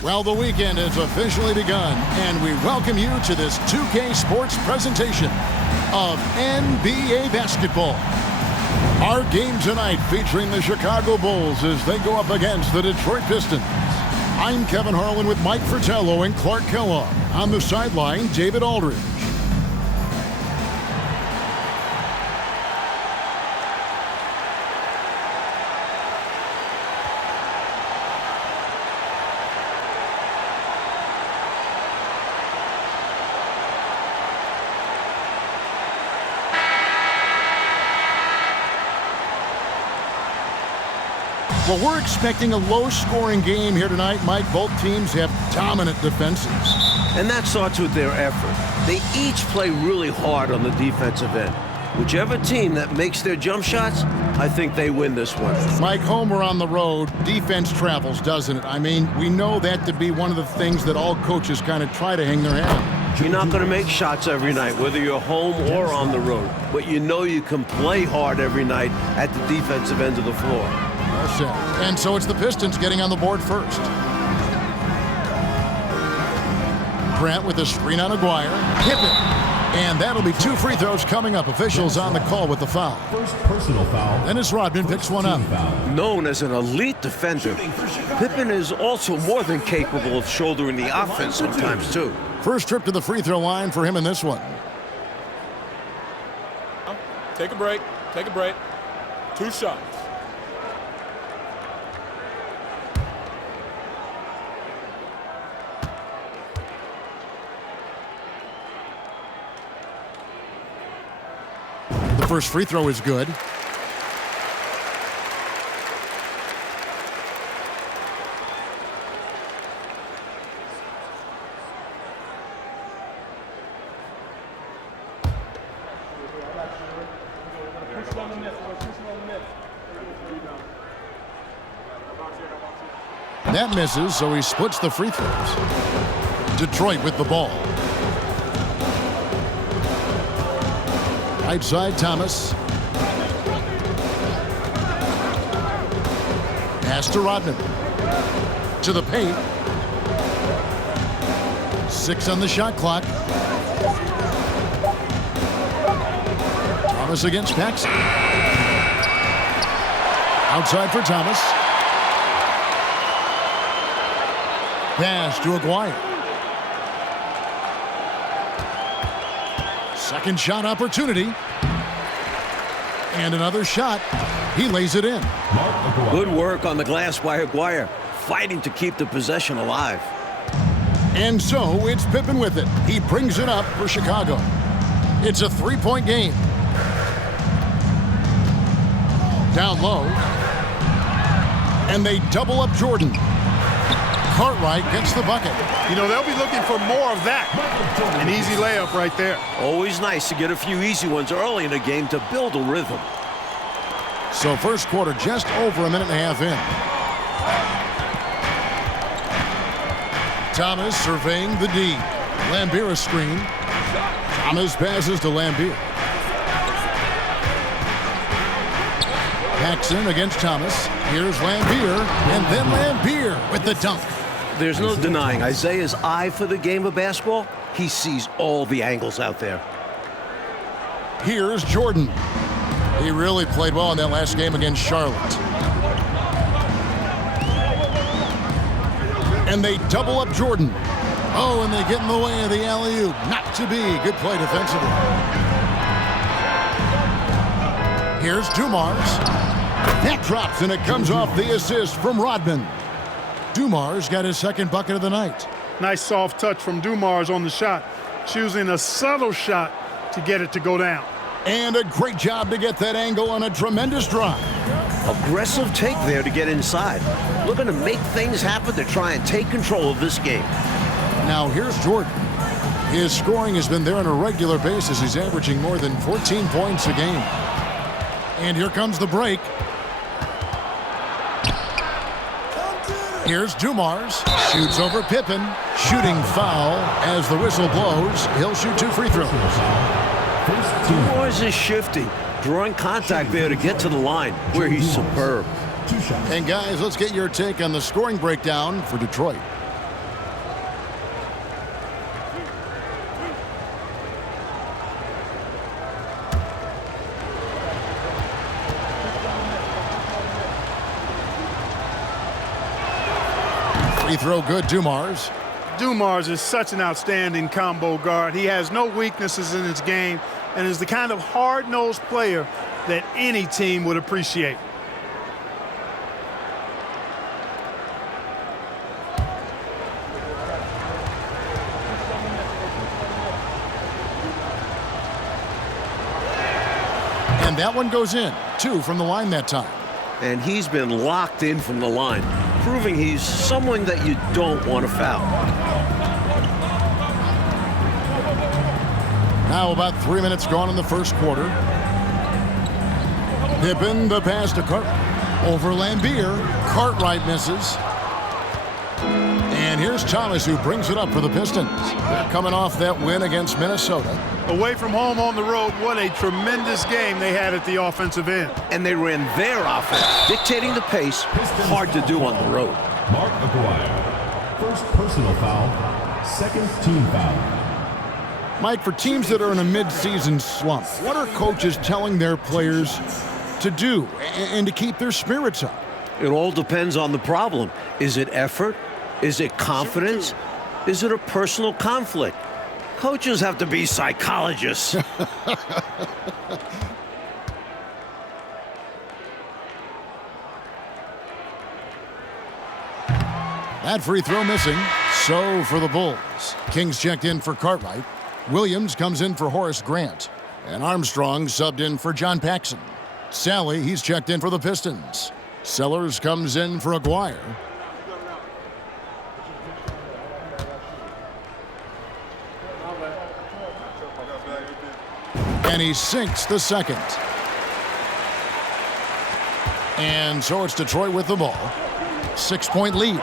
Well, the weekend has officially begun, and we welcome you to this 2K Sports presentation of NBA basketball. Our game tonight featuring the Chicago Bulls as they go up against the Detroit Pistons. I'm Kevin Harlan with Mike Fratello and Clark Kellogg. On the sideline, David Aldridge. Well, we're expecting a low-scoring game here tonight, Mike. Both teams have dominant defenses. And that starts with their effort. They each play really hard on the defensive end. Whichever team that makes their jump shots, I think they win this one. Mike, home or on the road, defense travels, doesn't it? I mean, we know that to be one of the things that all coaches kind of try to hang their hat on. You're not going to make shots every night, whether you're home or on the road. But you know you can play hard every night at the defensive end of the floor. And so it's the Pistons getting on the board first. Grant with a screen on Aguirre. Pippen. And that'll be 2 free throws coming up. Officials on the call with the foul. First personal foul. Dennis Rodman picks one up. Known as an elite defender, Pippen is also more than capable of shouldering the offense sometimes, too. First trip to the free throw line for him in this one. Take a break. Take a break. 2 shots. First free throw is good. That misses, so he splits the free throws. Detroit with the ball. Right side, Thomas. Pass to Rodman. To the paint. 6 on the shot clock. Thomas against Paxson. Outside for Thomas. Pass to Aguirre. Second shot opportunity. And another shot. He lays it in. Good work on the glass by Aguirre, fighting to keep the possession alive. And so it's Pippen with it. He brings it up for Chicago. It's a 3-point game. Down low. And they double up Jordan. Cartwright gets the bucket. You know, they'll be looking for more of that. An easy layup right there. Always nice to get a few easy ones early in a game to build a rhythm. So first quarter just over a minute and a half in. Thomas surveying the D. Lambier a screen. Thomas passes to Lambier. Paxson against Thomas. Here's Lambier, and then Lambier with the dunk. There's no denying Isaiah's eye for the game of basketball. He sees all the angles out there. Here's Jordan. He really played well in that last game against Charlotte. And they double up Jordan. Oh, and they get in the way of the alley-oop. Not to be. Good play defensively. Here's Dumars. That drops, and it comes off the assist from Rodman. Dumars got his second bucket of the night. Nice soft touch from Dumars on the shot, choosing a subtle shot to get it to go down. And a great job to get that angle on a tremendous drive. Aggressive take there to get inside. Looking to make things happen to try and take control of this game. Now here's Jordan. His scoring has been there on a regular basis. He's averaging more than 14 points a game. And here comes the break. Here's Dumars. Shoots over Pippen. Shooting foul as the whistle blows. He'll shoot 2 free throws. Dumars is shifty, drawing contact there to get to the line, where he's superb. And guys, let's get your take on the scoring breakdown for Detroit. Free throw good, Dumars. Dumars is such an outstanding combo guard. He has no weaknesses in his game and is the kind of hard-nosed player that any team would appreciate. And that one goes in. 2 from the line that time. And he's been locked in from the line, proving he's someone that you don't want to foul. Now about 3 minutes gone in the first quarter. Pippen, the pass to Cartwright. Over Lambier. Cartwright misses. And here's Thomas, who brings it up for the Pistons. They're coming off that win against Minnesota. Away from home on the road, what a tremendous game they had at the offensive end. And they ran their offense, dictating the pace. Hard to do on the road. Mark Aguirre. First personal foul. Second team foul. Mike, for teams that are in a mid-season slump, what are coaches telling their players to do and to keep their spirits up? It all depends on the problem. Is it effort? Is it confidence? Is it a personal conflict? Coaches have to be psychologists. That free throw missing. So for the Bulls. Kings checked in for Cartwright. Williams comes in for Horace Grant. And Armstrong subbed in for John Paxson. Sally, he's checked in for the Pistons. Sellers comes in for Aguirre. And he sinks the second. And so it's Detroit with the ball. 6-point lead.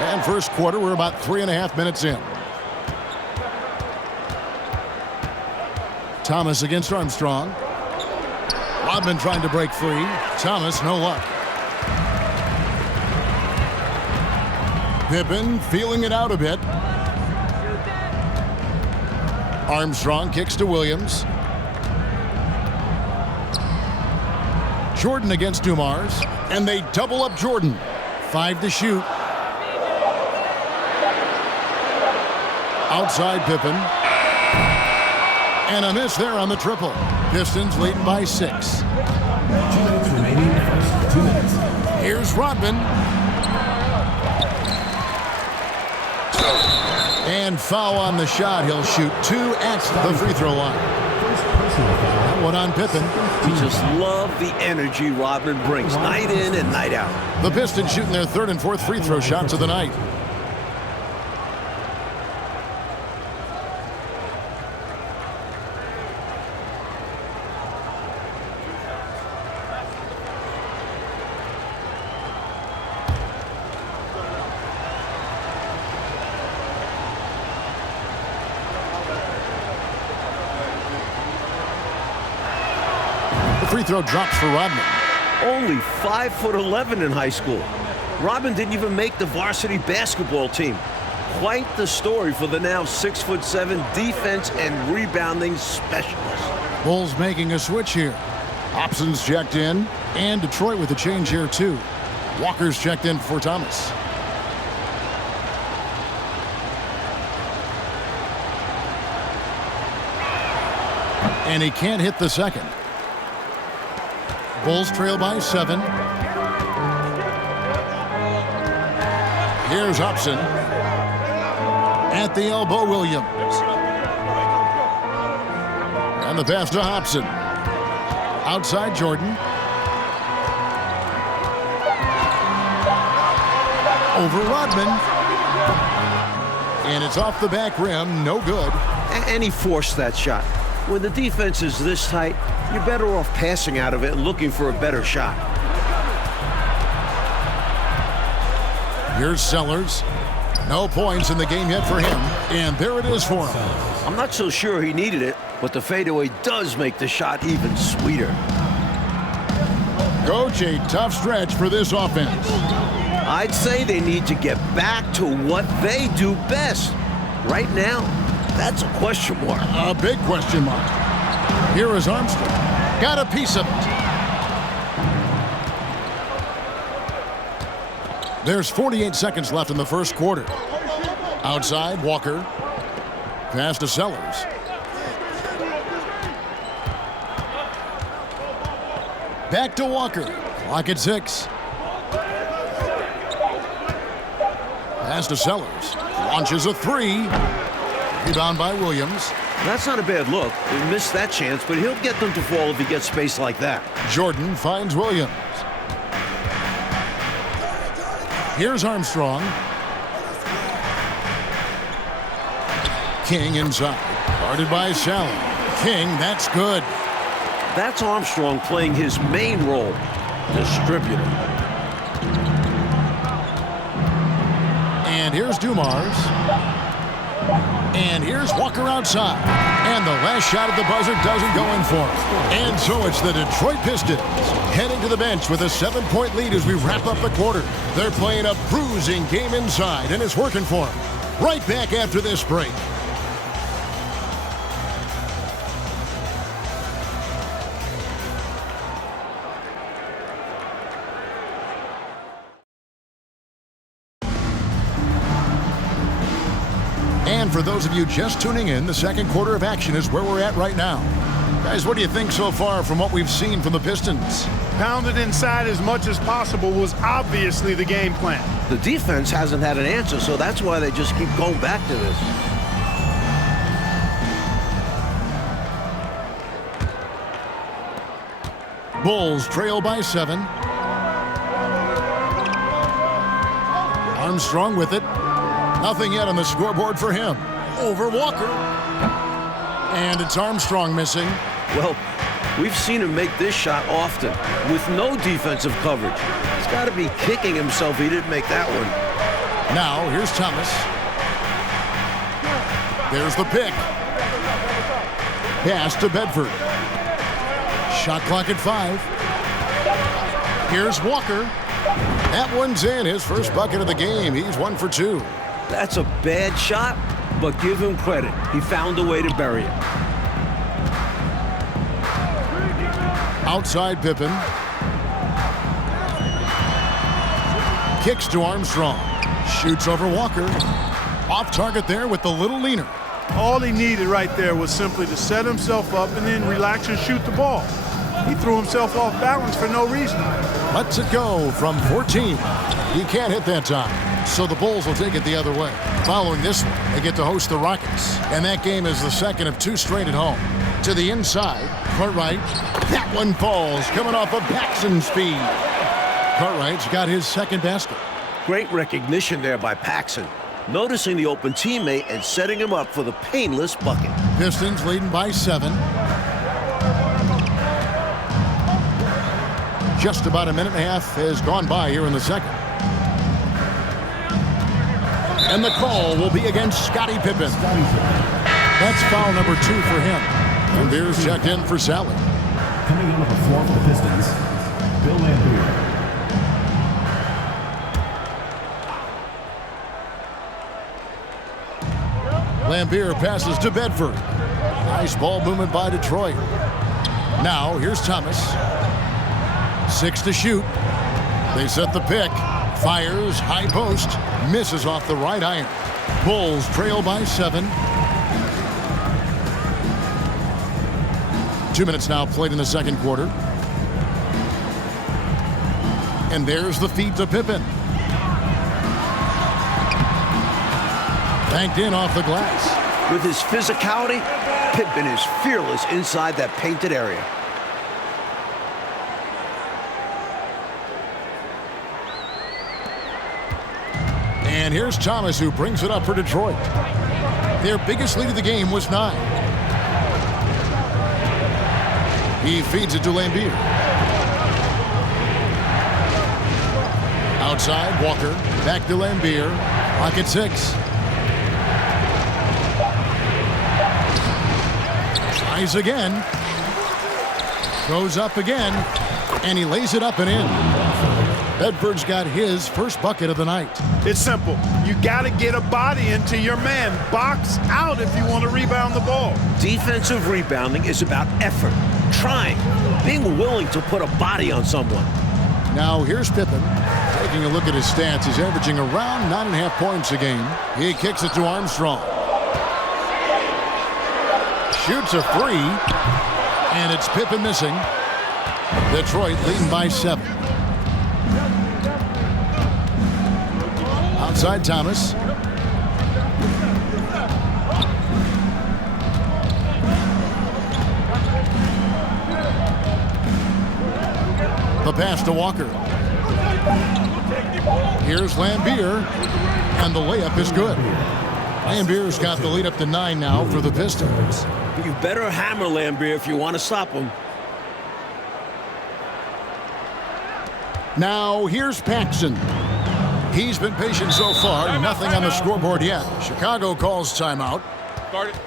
And first quarter, we're about 3.5 minutes in. Thomas against Armstrong. Rodman trying to break free. Thomas, no luck. Pippen feeling it out a bit. Armstrong kicks to Williams. Jordan against Dumars. And they double up Jordan. 5 to shoot. Outside Pippen. And a miss there on the triple. Pistons leading by 6. 2 minutes remaining. First 2 minutes. Here's Rodman. And foul on the shot. He'll shoot 2 at the free throw line. First personal foul. That one on Pippen. We just love the energy Rodman brings night in and night out. The Pistons shooting their 3rd and 4th free throw shots of the night. Free throw drops for Rodman. Only 5'11" in high school. Rodman didn't even make the varsity basketball team. Quite the story for the now 6'7" defense and rebounding specialist. Bulls making a switch here. Hobson's checked in, and Detroit with a change here too. Walker's checked in for Thomas. And he can't hit the second. Bulls trail by 7. Here's Hobson. At the elbow, Williams. And the pass to Hobson. Outside Jordan. Over Rodman. And it's off the back rim, no good. And he forced that shot. When the defense is this tight, you're better off passing out of it and looking for a better shot. Here's Sellers. No points in the game yet for him. And there it is for him. I'm not so sure he needed it, but the fadeaway does make the shot even sweeter. Coach, a tough stretch for this offense. I'd say they need to get back to what they do best. Right now, that's a question mark. A big question mark. Here is Armstrong. Got a piece of it. There's 48 seconds left in the first quarter. Outside, Walker. Pass to Sellers. Back to Walker. Clock at 6. Pass to Sellers. Launches a 3. Rebound by Williams. That's not a bad look. He missed that chance, but he'll get them to fall if he gets space like that. Jordan finds Williams. Here's Armstrong. King inside. Guarded by Sally. King, that's good. That's Armstrong playing his main role, distributor. And here's Dumars. And here's Walker outside. And the last shot at the buzzer doesn't go in for him. And so it's the Detroit Pistons heading to the bench with a 7-point lead as we wrap up the quarter. They're playing a bruising game inside, and it's working for them. Right back after this break. And for those of you just tuning in, the second quarter of action is where we're at right now. Guys, what do you think so far from what we've seen from the Pistons? Pounded inside as much as possible was obviously the game plan. The defense hasn't had an answer, so that's why they just keep going back to this. Bulls trail by 7. Armstrong with it. Nothing yet on the scoreboard for him. Over Walker. And it's Armstrong missing. Well, we've seen him make this shot often with no defensive coverage. He's got to be kicking himself he didn't make that one. Now, here's Thomas. There's the pick. Pass to Bedford. Shot clock at 5. Here's Walker. That one's in. His first bucket of the game. He's 1 for 2. That's a bad shot, but give him credit. He found a way to bury it. Outside Pippen. Kicks to Armstrong. Shoots over Walker. Off target there with the little leaner. All he needed right there was simply to set himself up and then relax and shoot the ball. He threw himself off balance for no reason. Lets it go from 14. He can't hit that time. So the Bulls will take it the other way. Following this one, they get to host the Rockets. And that game is the second of 2 straight at home. To the inside, Cartwright. That one falls, coming off of Paxson's speed. Cartwright's got his second basket. Great recognition there by Paxson. Noticing the open teammate and setting him up for the painless bucket. Pistons leading by 7. Just about a minute and a half has gone by here in the second. And the call will be against Scottie Pippen. That's foul number 2 for him. And Beers checked in for Sally. Coming onto the floor for the Pistons, Bill Lambier. Lambier passes to Bedford. Nice ball movement by Detroit. Now, here's Thomas. 6 to shoot. They set the pick. Fires, high post. Misses off the right iron. Bulls trail by 7. 2 minutes now played in the second quarter. And there's the feed to Pippen. Banked in off the glass. With his physicality, Pippen is fearless inside that painted area. And here's Thomas, who brings it up for Detroit. Their biggest lead of the game was 9. He feeds it to Lambier. Outside, Walker. Back to Lambier. Pocket 6. Tries again. Goes up again. And he lays it up and in. Bedford's got his first bucket of the night. It's simple. You got to get a body into your man. Box out if you want to rebound the ball. Defensive rebounding is about effort, trying, being willing to put a body on someone. Now here's Pippen. Taking a look at his stats, he's averaging around 9.5 points a game. He kicks it to Armstrong. Shoots a three, and it's Pippen missing. Detroit leading by 7. Outside Thomas. The pass to Walker. Here's Lambier, and the layup is good. Lambier's got the lead up to 9 now for the Pistons. You better hammer Lambier if you want to stop him. Now here's Paxson. He's been patient so far. Nothing on the scoreboard yet. Chicago calls timeout. Guard it.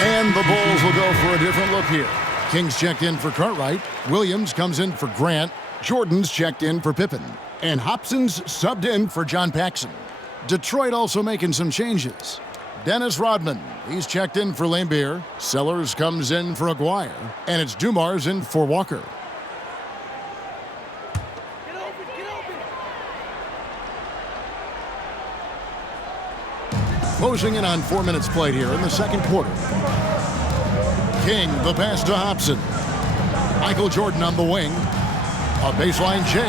And the Bulls will go for a different look here. King's checked in for Cartwright. Williams comes in for Grant. Jordan's checked in for Pippen. And Hobson's subbed in for John Paxson. Detroit also making some changes. Dennis Rodman, he's checked in for Lambier. Sellers comes in for Aguirre. And it's Dumars in for Walker. Closing in on 4 minutes played here in the second quarter. King, the pass to Hobson. Michael Jordan on the wing. A baseline J.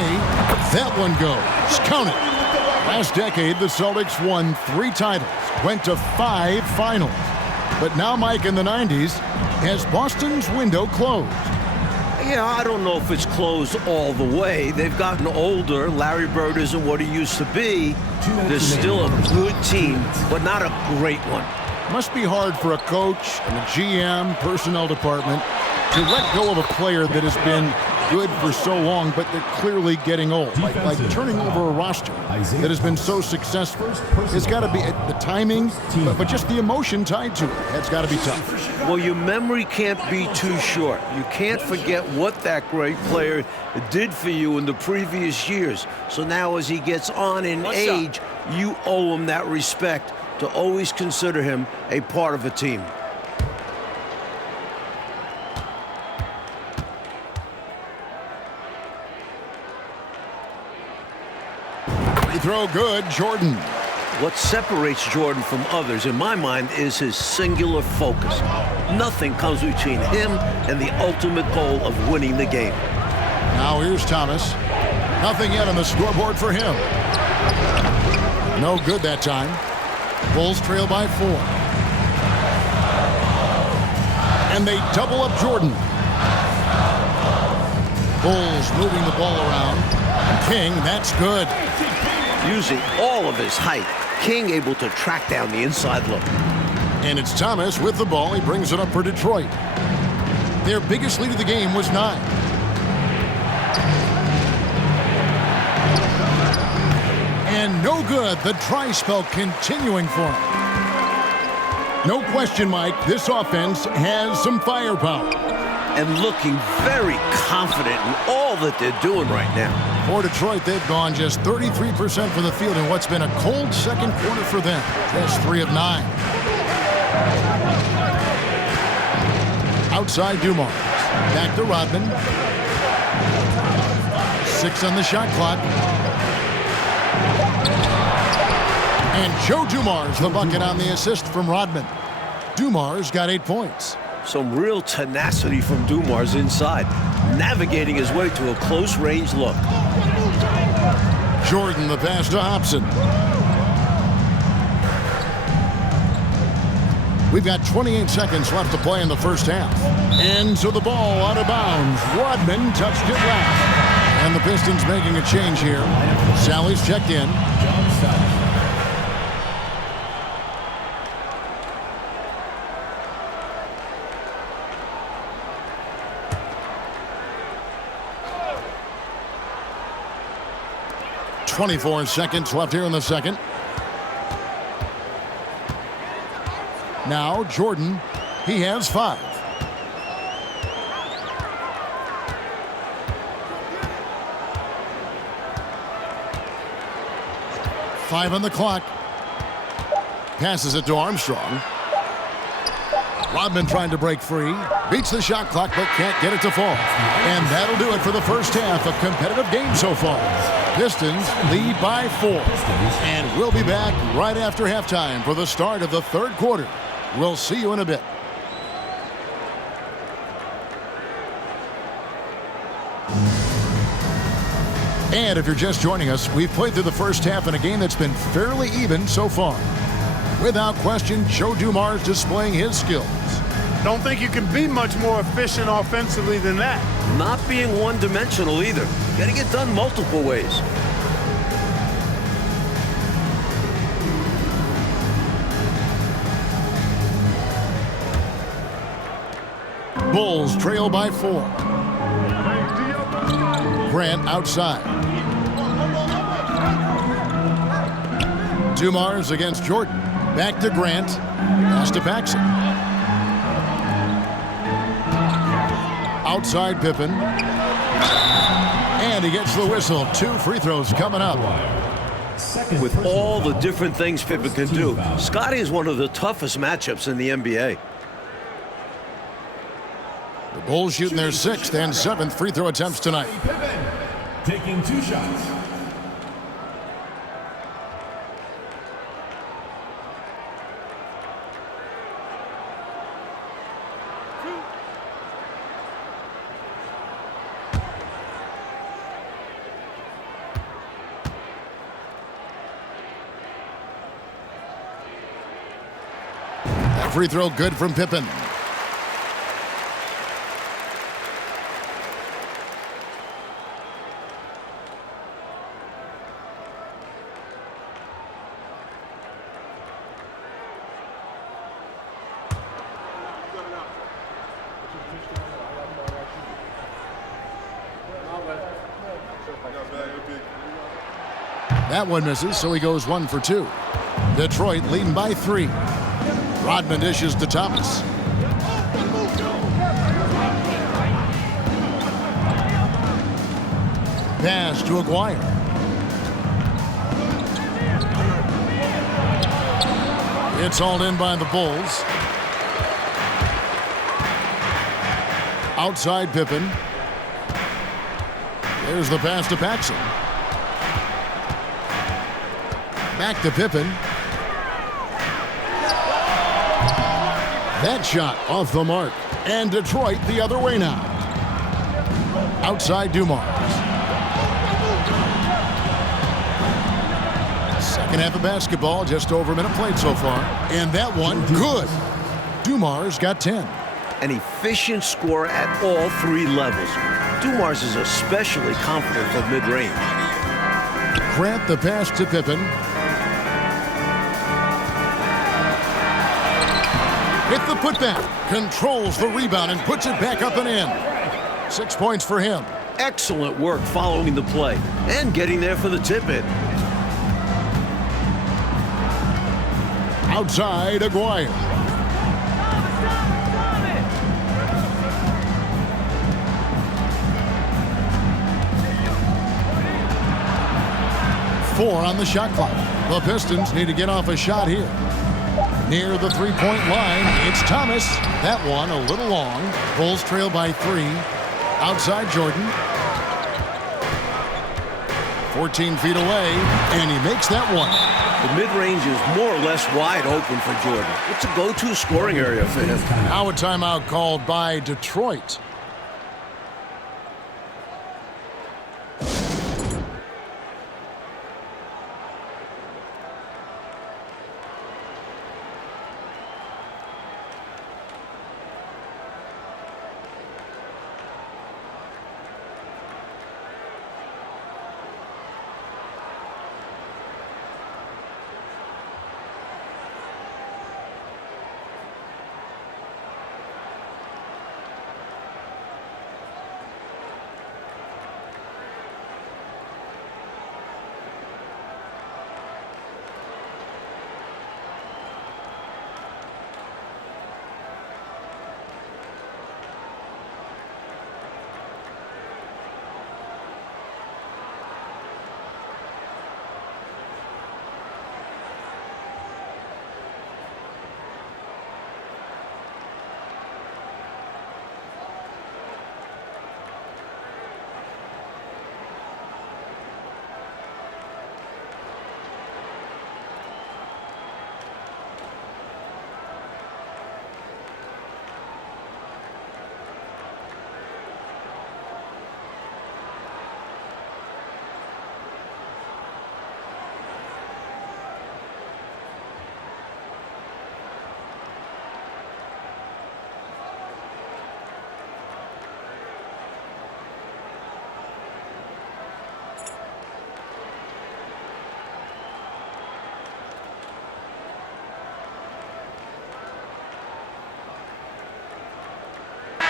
That one goes. Count it. Last decade, the Celtics won 3 titles, went to 5 finals. But now, Mike, in the 90s, has Boston's window closed? Yeah, I don't know if it's closed all the way. They've gotten older. Larry Bird isn't what he used to be. They're still a good team, but not a great one. Must be hard for a coach and a GM, personnel department, to let go of a player that has been good for so long, but they're clearly getting old. Like turning over a roster that has been so successful. It's got to be the timing, but just the emotion tied to it. It's got to be tough. Well, your memory can't be too short. You can't forget what that great player did for you in the previous years. So now as he gets on in age, you owe him that respect to always consider him a part of a team. Free throw good, Jordan. What separates Jordan from others, in my mind, is his singular focus. Nothing comes between him and the ultimate goal of winning the game. Now here's Thomas. Nothing yet on the scoreboard for him. No good that time. Bulls trail by 4. And they double up Jordan. Bulls moving the ball around. King, that's good. Using all of his height, King able to track down the inside look. And it's Thomas with the ball. He brings it up for Detroit. Their biggest lead of the game was 9. And no good. The dry spell continuing for them. No question, Mike, this offense has some firepower. And looking very confident in all that they're doing right now. For Detroit, they've gone just 33% from the field in what's been a cold second quarter for them. Just 3 of 9. Outside Dumars. Back to Rodman. 6 on the shot clock. And Joe Dumars, the bucket on the assist from Rodman. Dumars got 8 points. Some real tenacity from Dumars inside, navigating his way to a close-range look. Jordan, the pass to Hobson. We've got 28 seconds left to play in the first half. And so the ball out of bounds. Rodman touched it last. And the Pistons making a change here. Sally's checked in. 24 seconds left here in the second. Now Jordan, he has 5. Five on the clock. Passes it to Armstrong. Rodman trying to break free. Beats the shot clock but can't get it to fall. And that'll do it for the first half. A competitive game so far. Pistons lead by 4. And we'll be back right after halftime for the start of the third quarter. We'll see you in a bit. And if you're just joining us, we've played through the first half in a game that's been fairly even so far. Without question, Joe Dumars displaying his skills. Don't think you can be much more efficient offensively than that. Not being one-dimensional either. Getting it done multiple ways. Bulls trail by 4. Grant outside. Dumars against Jordan. Back to Grant. Pass to Paxson. Outside Pippen. And he gets the whistle. 2 free throws coming up. With all the different things Pippen can do, Scotty is one of the toughest matchups in the NBA. The Bulls shooting their 6th and 7th free throw attempts tonight. Taking 2 shots. That free throw good from Pippen. That one misses, so he goes 1 for 2. Detroit leading by 3. Rodman dishes to Thomas. Pass to Aguirre. It's hauled in by the Bulls. Outside Pippen. There's the pass to Paxson. Back to Pippen. That shot off the mark. And Detroit the other way now. Outside Dumars. Second half of basketball, just over a minute played so far. And that one, good. Dumars got 10. An efficient scorer at all 3 levels. Dumars is especially confident from mid-range. Grant the pass to Pippen. With the putback, controls the rebound and puts it back up and in. 6 points for him. Excellent work following the play and getting there for the tip-in. Outside, Aguirre. Four on the shot clock. The Pistons need to get off a shot here. Near the three-point line, it's Thomas. That one a little long. Bulls trail by 3. Outside Jordan. 14 feet away, and he makes that one. The mid-range is more or less wide open for Jordan. It's a go-to scoring area for him. Now a timeout called by Detroit.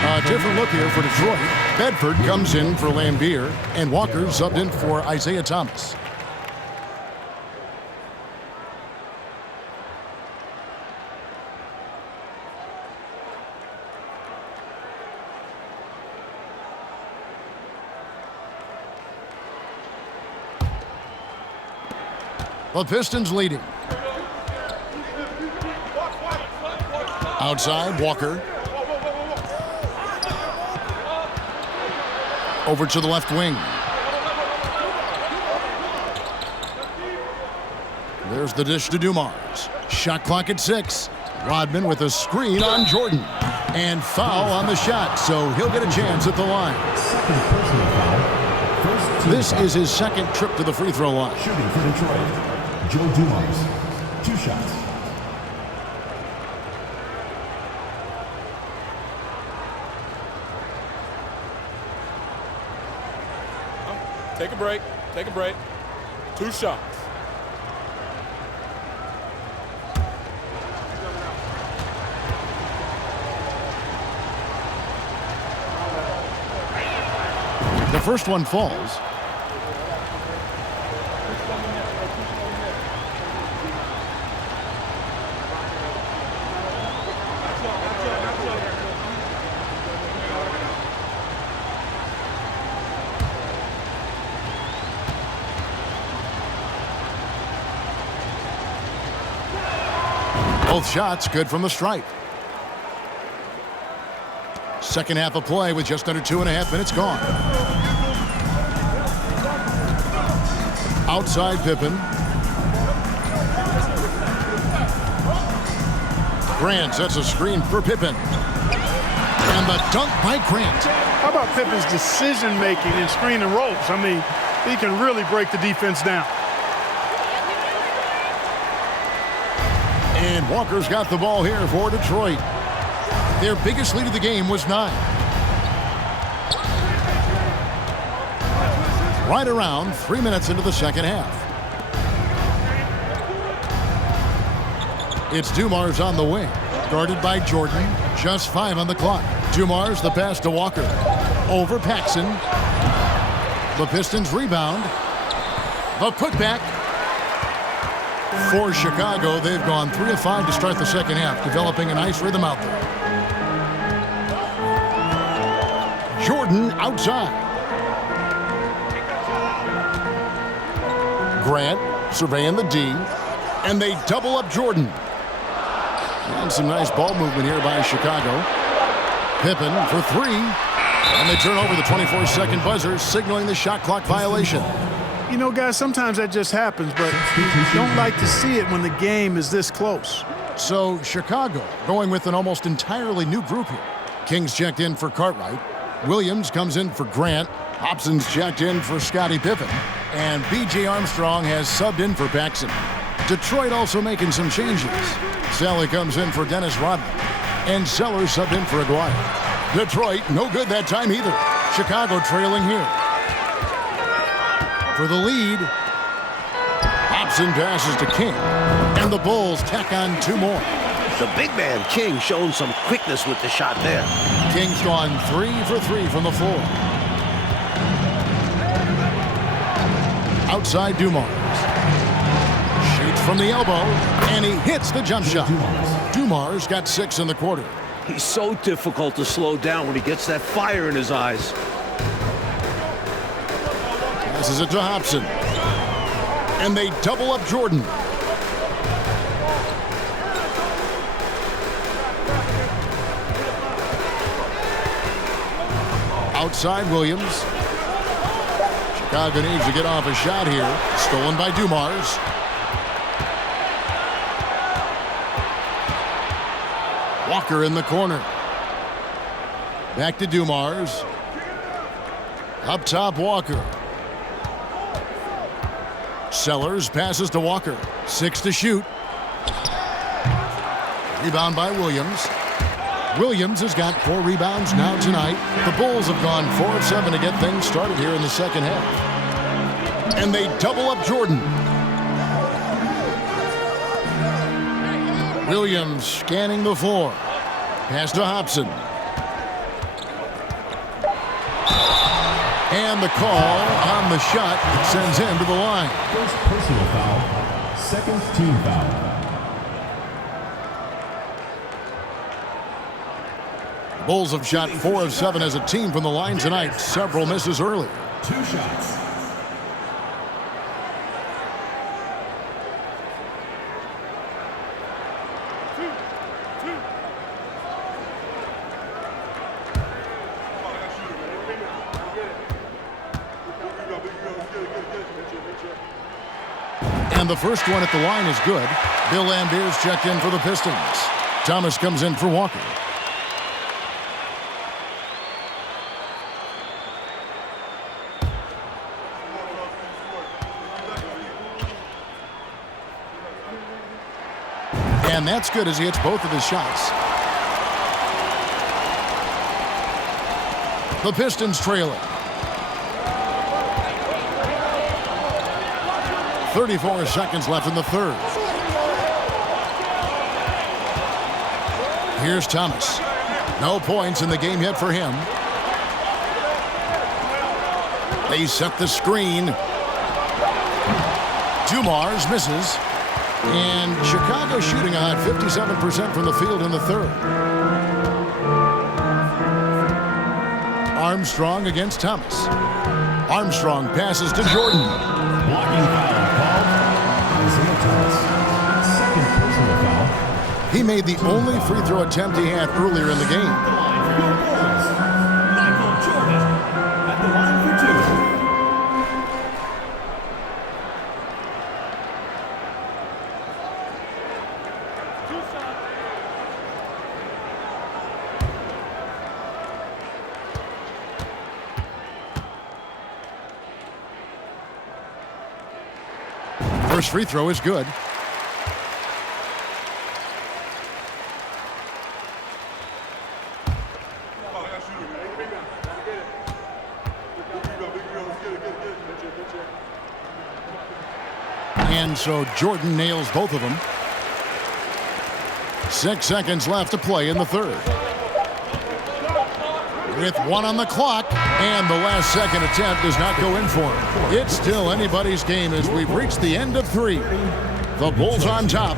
A different look here for Detroit. Bedford comes in for Lambier, and Walker subbed in for Isaiah Thomas. The Pistons leading. Outside, Walker. Over to the left wing. There's the dish to Dumars. Shot clock at 6. Rodman with a screen on Jordan. And foul on the shot, so he'll get a chance at the line. Second personal foul. First team This foul. is his second trip to the free throw line. Shooting for Detroit, Joe Dumars. 2 shots. Take a break. Take a break. 2 shots. The first one falls. Both shots good from the stripe. Second half of play with just under 2.5 minutes gone. Outside Pippen. Grant sets a screen for Pippen. And the dunk by Grant. How about Pippen's decision-making in screen and rolls? I mean, he can really break the defense down. And Walker's got the ball here for Detroit. Their biggest lead of the game was 9. Right around 3 minutes into the second half. It's Dumars on the wing. Guarded by Jordan. Just 5 on the clock. Dumars the pass to Walker. Over Paxson. The Pistons rebound. The putback. For Chicago, they've gone 3 of 5 to start the second half, developing a nice rhythm out there. Jordan outside. Grant surveying the D, and they double up Jordan. And some nice ball movement here by Chicago. Pippen for 3, and they turn over the 24-second buzzer, signaling the shot clock violation. You know, guys, sometimes that just happens, but you don't like to see it when the game is this close. So Chicago going with an almost entirely new group here. Kings checked in for Cartwright. Williams comes in for Grant. Hobson's checked in for Scottie Pippen. And B.J. Armstrong has subbed in for Paxson. Detroit also making some changes. Sally comes in for Dennis Rodman. And Sellers subbed in for Aguirre. Detroit, no good that time either. Chicago trailing here. For the lead, Hobson passes to King. And the Bulls tack on 2 more. The big man, King, showing some quickness with the shot there. King's gone 3 for 3 from the floor. Outside Dumars. Shoots from the elbow, and he hits the jump shot. Dumars got 6 in the quarter. He's so difficult to slow down when he gets that fire in his eyes. Passes it to Hobson. And they double up Jordan. Outside Williams. Chicago needs to get off a shot here. Stolen by Dumars. Walker in the corner. Back to Dumars. Up top, Walker. Sellers passes to Walker. 6 to shoot. Rebound by Williams. Williams has got 4 rebounds now tonight. The Bulls have gone 4 of 7 to get things started here in the second half. And they double up Jordan. Williams scanning the floor. Pass to Hobson. And the call on the shot sends him to the line. First personal foul, second team foul. Bulls have shot 4 of 7 as a team from the line tonight. Several misses early. 2 shots. And the first one at the line is good. Bill Lambier's checked in for the Pistons. Thomas comes in for Walker. And that's good as he hits both of his shots. The Pistons trailing. 34 seconds left in the third. Here's Thomas. No points in the game yet for him. They set the screen. Dumars misses. And Chicago shooting a hot 57% from the field in the third. Armstrong against Thomas. Armstrong passes to Jordan. Blocking foul called. Second personal foul. He made the only free throw attempt he had earlier in the game. Michael Jordan at the line for 2. First free throw is good. And so Jordan nails both of them. 6 seconds left to play in the third. With 1 on the clock, and the last second attempt does not go in for him. It's still anybody's game as we've reached the end of 3. The Bulls on top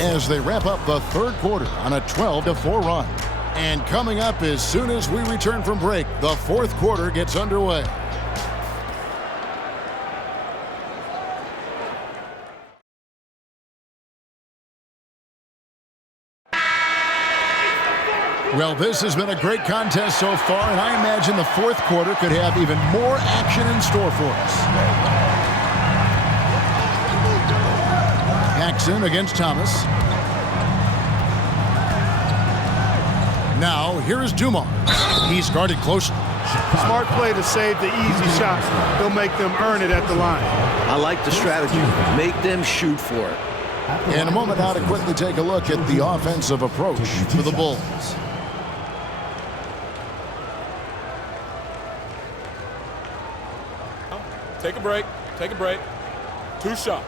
as they wrap up the third quarter on a 12-4 run. And coming up as soon as we return from break, the fourth quarter gets underway. Well, this has been a great contest so far, and I imagine the fourth quarter could have even more action in store for us. Paxson against Thomas. Now, here is Dumars. He's guarded closely. Smart play to save the easy shots. He'll make them earn it at the line. I like the strategy. Make them shoot for it. In a moment now to quickly take a look at the offensive approach for the Bulls. Take a break. Take a break. 2 shots.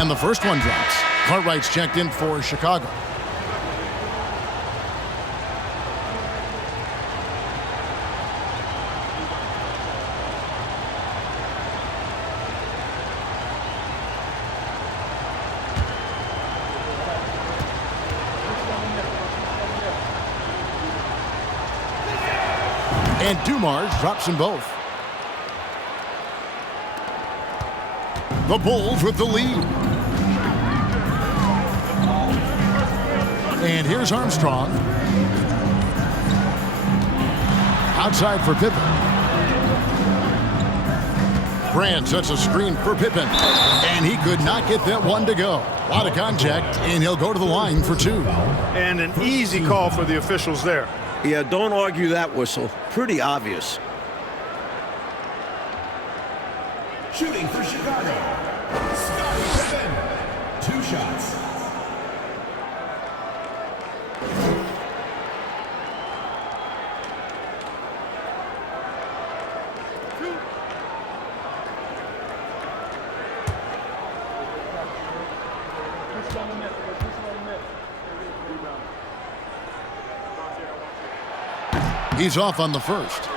And the first one drops. Cartwright's checked in for Chicago. And Dumars drops them both. The Bulls with the lead. And here's Armstrong. Outside for Pippen. Brand sets a screen for Pippen. And he could not get that one to go. A lot of contact, and he'll go to the line for 2. And an easy call for the officials there. Yeah, don't argue that whistle. Pretty obvious. Shooting for Chicago, Scottie Pippen. 2 shots. He's off on the first.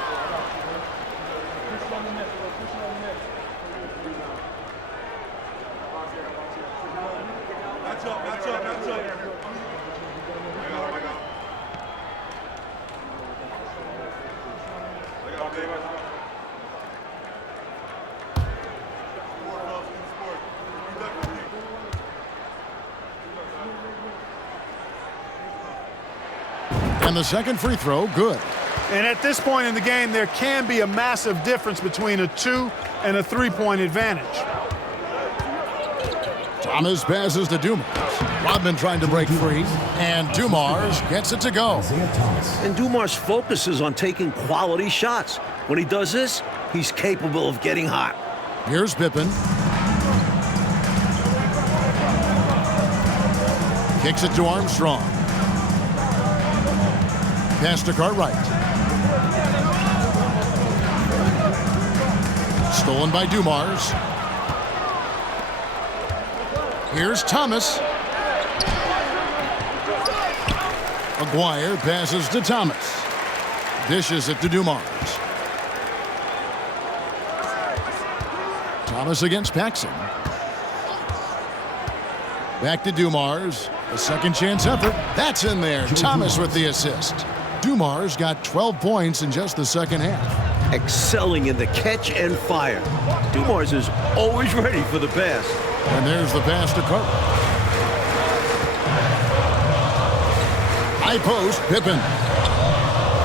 And the second free throw, good. And at this point in the game, there can be a massive difference between a 2 and a 3-point advantage. Thomas passes to Dumars. Rodman trying to break free, and Dumars gets it to go. And Dumars focuses on taking quality shots. When he does this, he's capable of getting hot. Here's Pippen. Kicks it to Armstrong. Pass to Cartwright. Stolen by Dumars. Here's Thomas. Aguirre passes to Thomas. Dishes it to Dumars. Thomas against Paxson. Back to Dumars. A second chance effort. That's in there. Thomas with the assist. Dumars got 12 points in just the second half. Excelling in the catch and fire. Dumars is always ready for the pass. And there's the pass to Cartwright. High post, Pippen.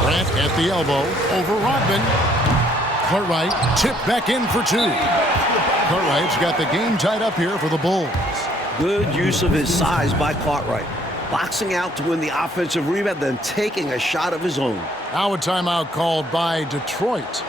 Grant at the elbow, over Rodman. Cartwright tipped back in for 2. Cartwright's got the game tied up here for the Bulls. Good use of his size by Cartwright. Boxing out to win the offensive rebound, then taking a shot of his own. Now a timeout called by Detroit.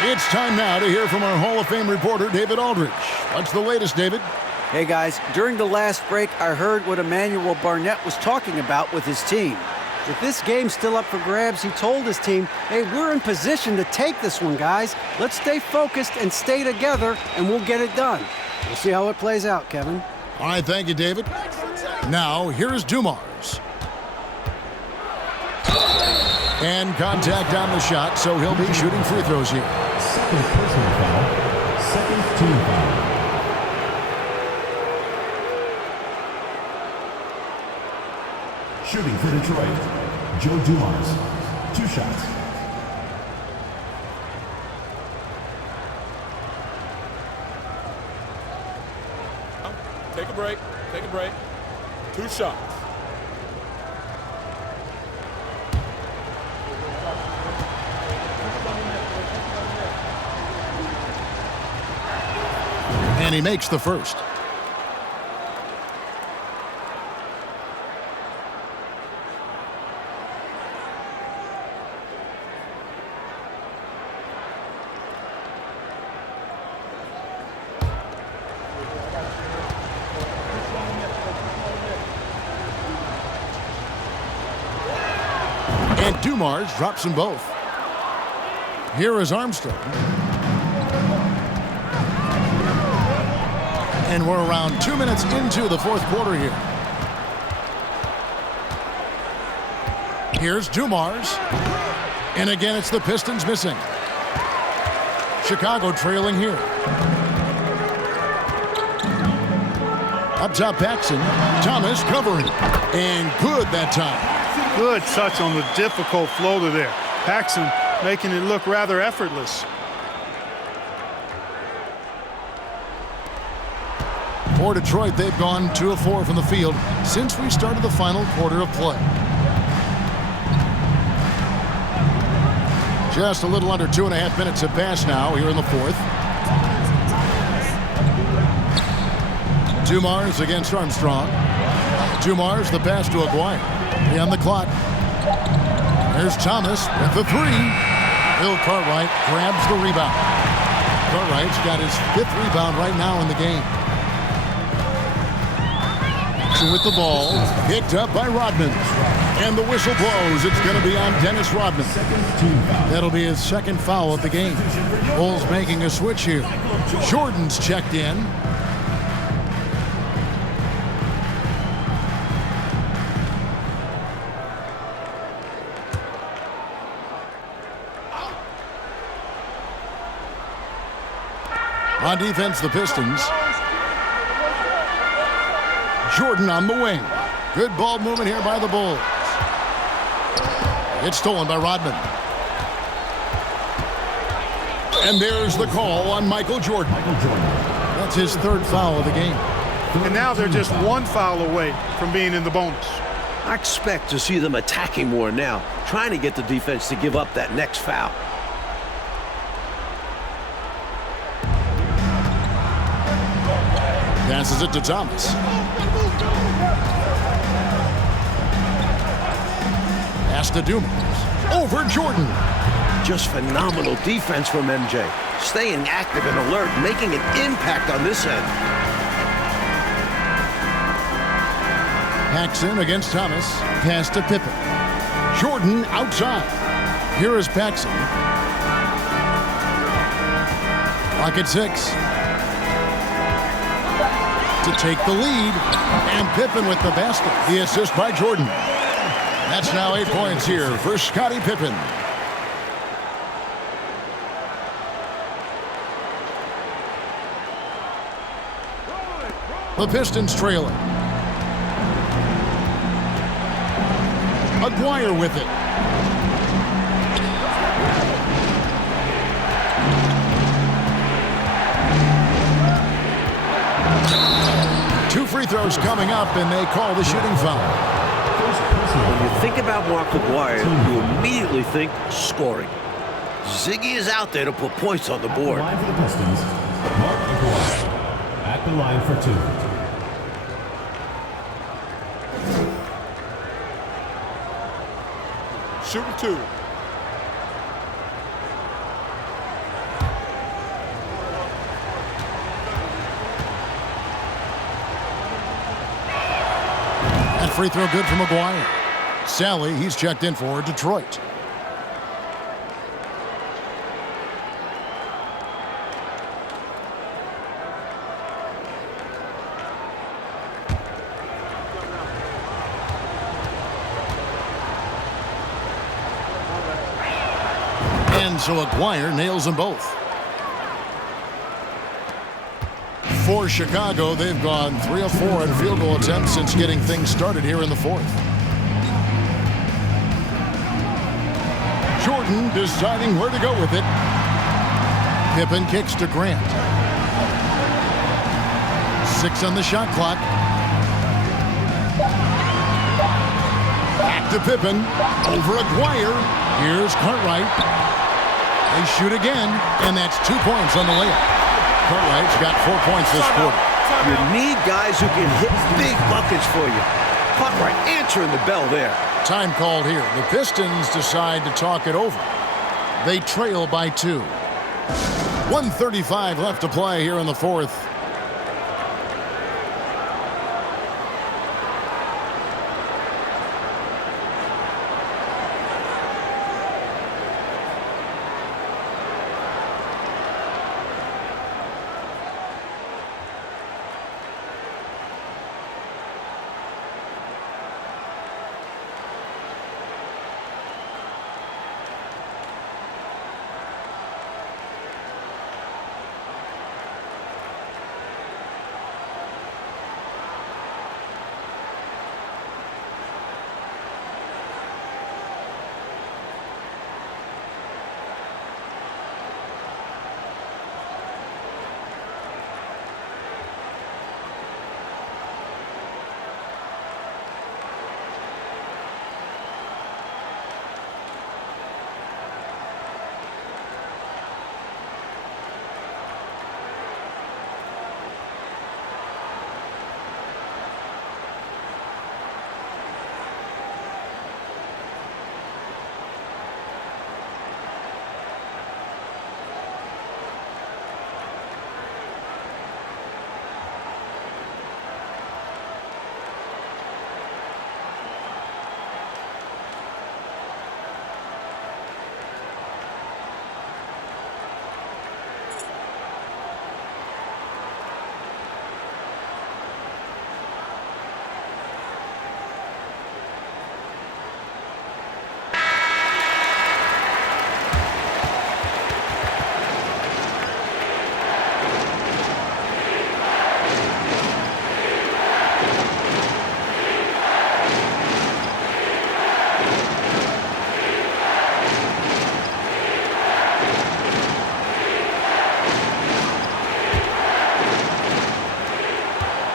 It's time now to hear from our Hall of Fame reporter, David Aldridge. What's the latest, David? Hey, guys. During the last break, I heard what Emmanuel Barnett was talking about with his team. With this game still up for grabs, he told his team, hey, we're in position to take this one, guys. Let's stay focused and stay together, and we'll get it done. We'll see how it plays out, Kevin. All right, thank you, David. Now, here's Dumars. And contact on the shot, so he'll be shooting free throws here. Second personal foul. Second team foul. Shooting for Detroit, Joe Dumars. 2 shots. Take a break. Take a break. 2 shots. And he makes the first. And Dumars drops them both. Here is Armstrong. And we're around 2 minutes into the fourth quarter here. Here's Dumars. And again, it's the Pistons missing. Chicago trailing here. Up top, Paxson. Thomas covering. And good that time. Good touch on the difficult floater there. Paxson making it look rather effortless. For Detroit, they've gone 2 of 4 from the field since we started the final quarter of play. Just a little under 2.5 minutes have passed now here in the fourth. Dumars against Armstrong. Dumars, the pass to Aguirre. On the clock. There's Thomas with the 3. Bill Cartwright grabs the rebound. Cartwright's got his 5th rebound right now in the game. With the ball, picked up by Rodman. And the whistle blows. It's going to be on Dennis Rodman. That'll be his 2nd foul of the game. Bulls making a switch here. Jordan's checked in. On defense, the Pistons. Jordan on the wing. Good ball movement here by the Bulls. It's stolen by Rodman. And there's the call on Michael Jordan. That's his 3rd foul of the game. And now they're just 1 foul away from being in the bonus. I expect to see them attacking more now, trying to get the defense to give up that next foul. Passes it to Thomas. Pass to Dumars. Over Jordan. Just phenomenal defense from MJ. Staying active and alert, making an impact on this end. Paxson against Thomas. Pass to Pippen. Jordan outside. Here is Paxson. Clock at 6. To take the lead. And Pippen with the basket. The assist by Jordan. That's now 8 points here for Scottie Pippen. The Pistons trailing. Aguirre with it. Two free throws coming up, and they call the shooting foul. When you think about Mark Aguirre, you immediately think scoring. Ziggy is out there to put points on the board. Line for the Pistons, Mark Aguirre. At the line for 2. Shooting 2. free throw good for McGuire. Sally, he's checked in for Detroit. And so Aguirre nails them both. For Chicago, they've gone 3 of 4 in field goal attempts since getting things started here in the fourth. Jordan deciding where to go with it. Pippen kicks to Grant. 6 on the shot clock. Back to Pippen. Over Aguirre. Here's Cartwright. They shoot again, and that's 2 points on the layup. Cartwright's got 4 points this quarter. You need guys who can hit big buckets for you. Cartwright answering the bell there. Time called here. The Pistons decide to talk it over. They trail by 2. 1:35 left to play here in the fourth.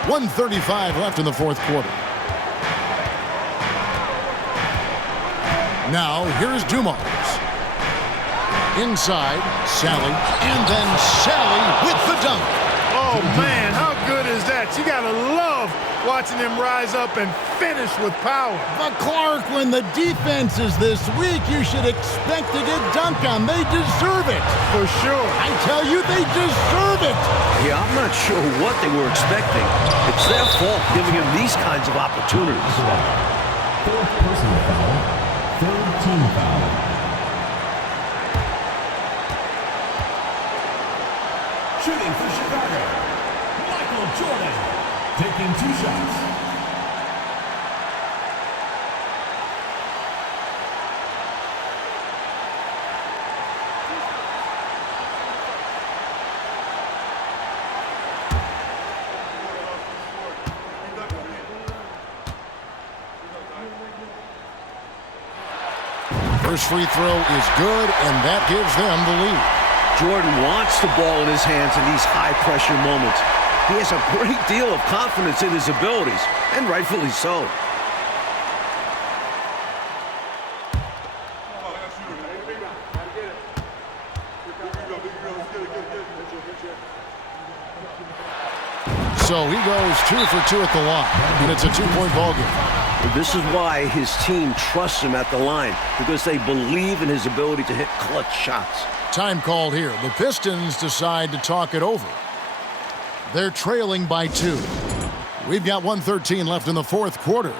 .135 left in the fourth quarter. Now, here's Dumars. Inside, Sally, and then Sally with the dunk. Oh, man, how good is that? You got to love watching him rise up and finish with power. But Clark, when the defense is this weak, you should expect to get dunked on. They deserve it. For sure. I tell you, they deserve it. Yeah, I'm not sure what they were expecting. It's their fault giving him these kinds of opportunities. Fourth personal foul. Third team foul. Shooting for Chicago, Michael Jordan, taking 2 shots. First free throw is good, and that gives them the lead. Jordan wants the ball in his hands in these high-pressure moments. He has a great deal of confidence in his abilities, and rightfully so. So he goes 2 for 2 at the line, and it's a 2-point ball game. This is why his team trusts him at the line, because they believe in his ability to hit clutch shots. Time called here. The Pistons decide to talk it over. They're trailing by 2. We've got 1:13 left in the fourth quarter.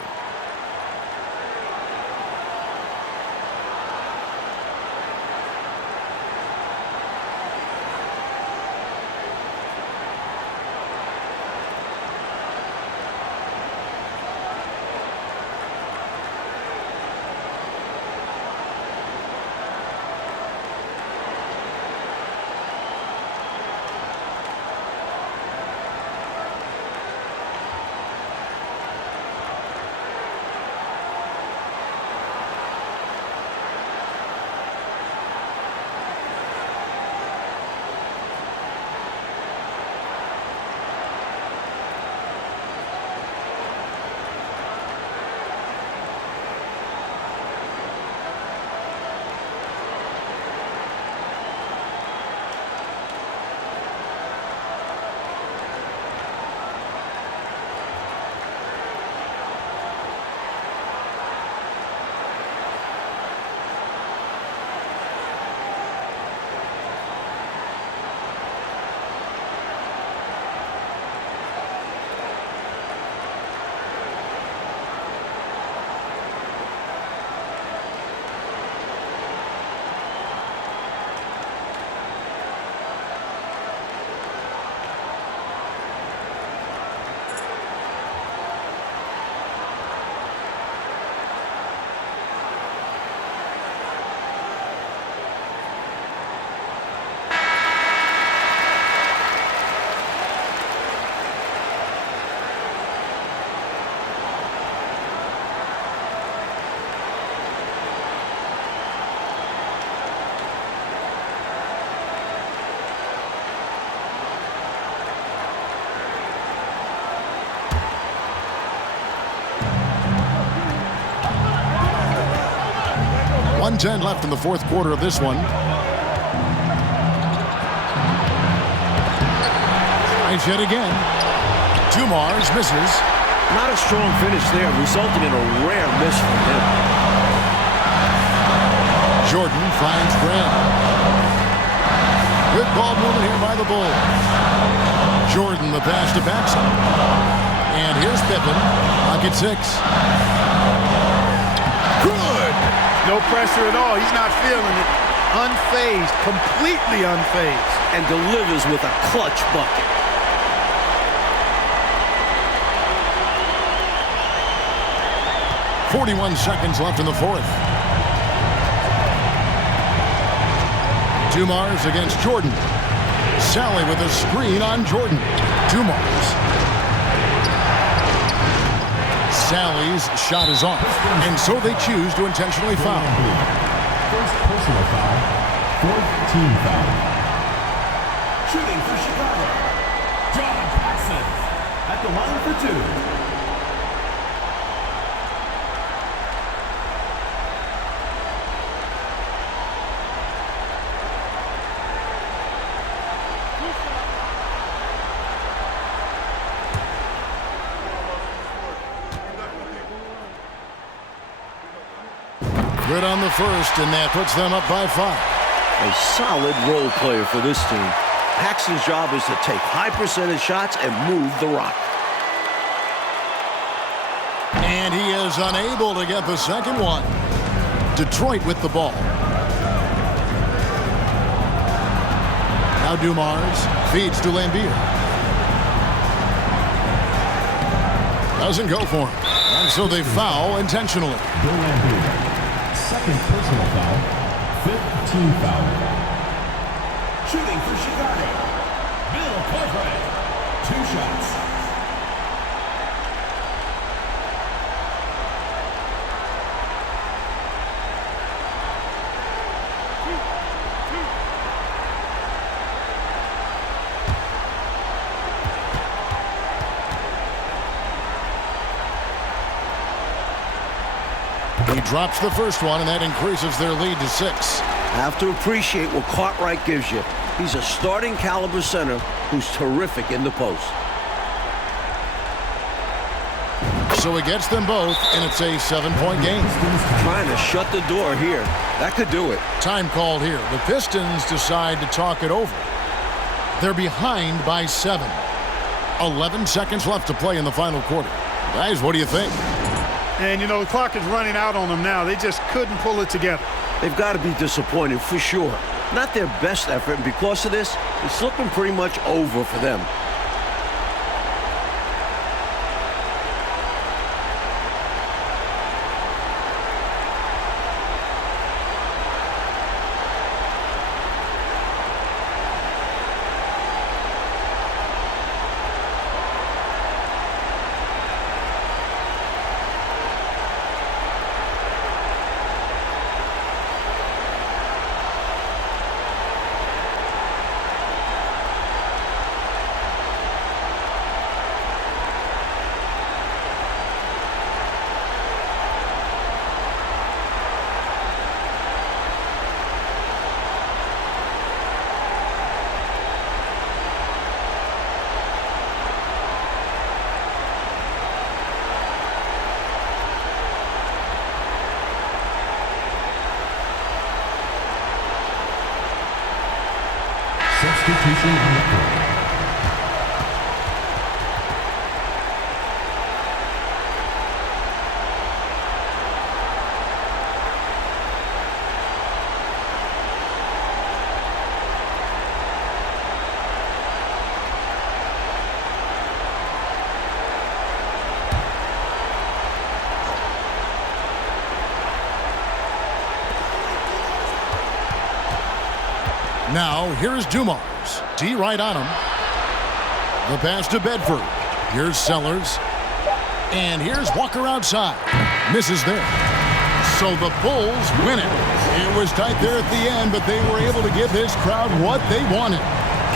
1:10 left in the fourth quarter of this one. Tries yet again. Dumars misses. Not a strong finish there, resulting in a rare miss from him. Jordan finds Graham. Good ball movement here by the Bulls. Jordan the pass to Batson. And here's Pippen. Pocket 6. Good. No pressure at all. He's not feeling it. Unfazed. Completely unfazed. And delivers with a clutch bucket. .41 seconds left in the fourth. Dumars against Jordan. Sally with a screen on Jordan. Dumars. Sally's shot is off, and so they choose to intentionally foul. First personal foul, fourth team foul. Shooting for Chicago, John Paxson at the line for 2. Good on the first, and that puts them up by 5. A solid role player for this team. Paxson's job is to take high percentage shots and move the rock. And he is unable to get the second one. Detroit with the ball. Now Dumars feeds to Lambier. Doesn't go for him. And so they foul intentionally. Bill Lambier. Second personal foul, fifth team foul. Shooting for Chicago, Bill Cartwright, 2 shots. He drops the first one, and that increases their lead to 6. Have to appreciate what Cartwright gives you. He's a starting caliber center who's terrific in the post. So he gets them both, and it's a 7-point game. Trying to shut the door here. That could do it. Time called here. The Pistons decide to talk it over. They're behind by 7. 11 seconds left to play in the final quarter. Guys, what do you think? And, you know, the clock is running out on them now. They just couldn't pull it together. They've got to be disappointed for sure. Not their best effort, and because of this, it's looking pretty much over for them. Substitution on the court. Now, here's Dumars. D right on him. The pass to Bedford. Here's Sellers. And here's Walker outside. Misses there. So the Bulls win it. It was tight there at the end, but they were able to give this crowd what they wanted.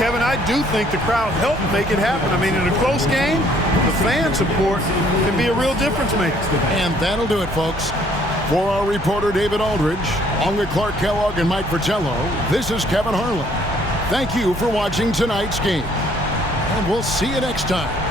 Kevin, I do think the crowd helped make it happen. I mean, in a close game, the fan support can be a real difference maker. And that'll do it, folks. For our reporter David Aldridge, along with Clark Kellogg and Mike Fratello, this is Kevin Harlan. Thank you for watching tonight's game, and we'll see you next time.